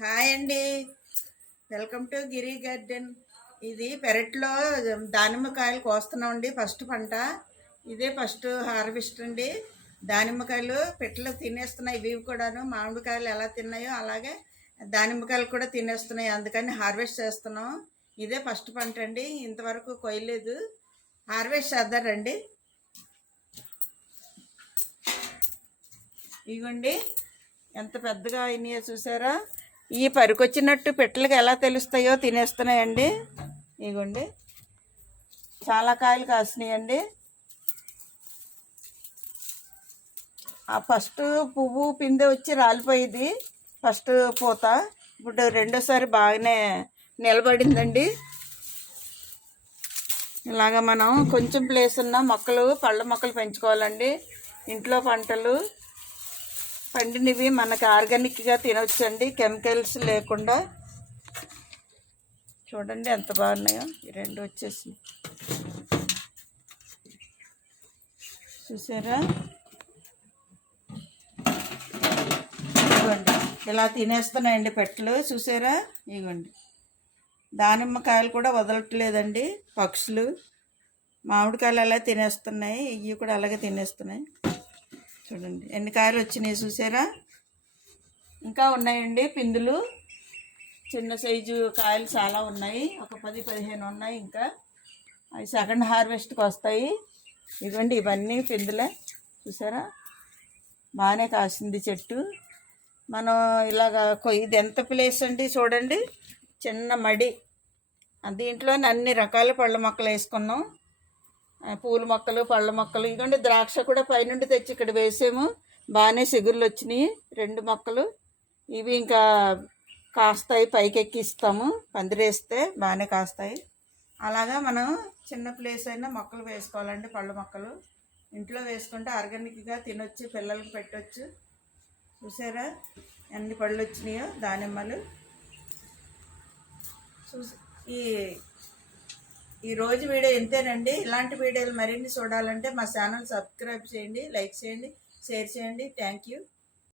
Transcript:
Hi అండి. Welcome to Giri garden. ఇది పెరట్లో దానిమ్మకాయలు కోస్తున్నామండి. ఫస్ట్ పంట ఇదే, ఫస్ట్ హార్వెస్ట్ అండి. దానిమ్మకాయలు పిట్టలు తినేస్తున్నాయి. ఇవి కూడాను మామిడికాయలు ఎలా తిన్నాయో అలాగే దానిమ్మకాయలు కూడా తినేస్తున్నాయి. అందుకని హార్వెస్ట్ చేస్తున్నాం. ఇదే ఫస్ట్ పంట అండి. ఇంతవరకు కొయ్యలేదు. హార్వెస్ట్ చేద్దారండి. ఇవ్వండి ఎంత పెద్దగా అయినాయో చూసారా. ఈ పరికొచ్చినట్టు పిట్టలకి ఎలా తెలుస్తాయో తినేస్తున్నాయండి. ఇగోండి చాలా కాయలు కాసినాయండి. ఆ ఫస్ట్ పువ్వు పిందె వచ్చి రాలిపోయింది ఫస్ట్ పూత. ఇప్పుడు రెండోసారి బాగానే నిలబడిందండి. ఇలాగ మనం కొంచెం ప్లేస్ ఉన్న మొక్కలు, పళ్ళ మొక్కలు పెంచుకోవాలండి. ఇంట్లో పంటలు పండినవి మనకు ఆర్గానిక్గా తినవచ్చండి, కెమికల్స్ లేకుండా. చూడండి ఎంత బాగున్నాయో. ఈ రెండు వచ్చేసి చూసారా. ఇదిగోండి ఇలా తినేస్తున్నాయండి పెట్టలు, చూసారా. ఇదిగోండి దానిమ్మకాయలు కూడా వదలట్లేదండి పక్షులు. మామిడికాయలు అలా తినేస్తున్నాయి, ఇవి కూడా అలాగే తినేస్తున్నాయి. చూడండి ఎన్ని కాయలు వచ్చినాయి చూసారా. ఇంకా ఉన్నాయండి పిందులు, చిన్న సైజు కాయలు చాలా ఉన్నాయి. ఒక 10-15 ఉన్నాయి. ఇంకా అవి సెకండ్ హార్వెస్ట్కి వస్తాయి. ఇవ్వండి ఇవన్నీ పిందులే, చూసారా. బాగానే కాసింది చెట్టు. మనం ఇలాగ ఇది ఎంత ప్లేస్ అండి చూడండి, చిన్న మడి. దీంట్లోనే అన్ని రకాల పళ్ళ మొక్కలు వేసుకున్నాం. పూల మొక్కలు, పళ్ళ మొక్కలు. ఇదిగోండి ద్రాక్ష కూడా పైనుండి తెచ్చి ఇక్కడ వేసాము. బాగానే చిగుర్లు వచ్చినాయి 2 మొక్కలు. ఇవి ఇంకా కాస్తాయి, పైకి ఎక్కిస్తాము. పందిరేస్తే బాగానే కాస్తాయి. అలాగా మనం చిన్న ప్లేస్ అయినా మొక్కలు వేసుకోవాలండి. పళ్ళ మొక్కలు ఇంట్లో వేసుకుంటే ఆర్గానిక్గా తినొచ్చు, పిల్లలకి పెట్టవచ్చు. చూసారా ఎన్ని పళ్ళు వచ్చినాయో దానిమ్మలు. ఈ రోజు వీడియో ఇంతేనండి. ఇలాంటి వీడియోలు మరిన్ని చూడాలంటే మా ఛానల్ సబ్స్క్రైబ్ చేయండి, లైక్ చేయండి, షేర్ చేయండి. Thank you.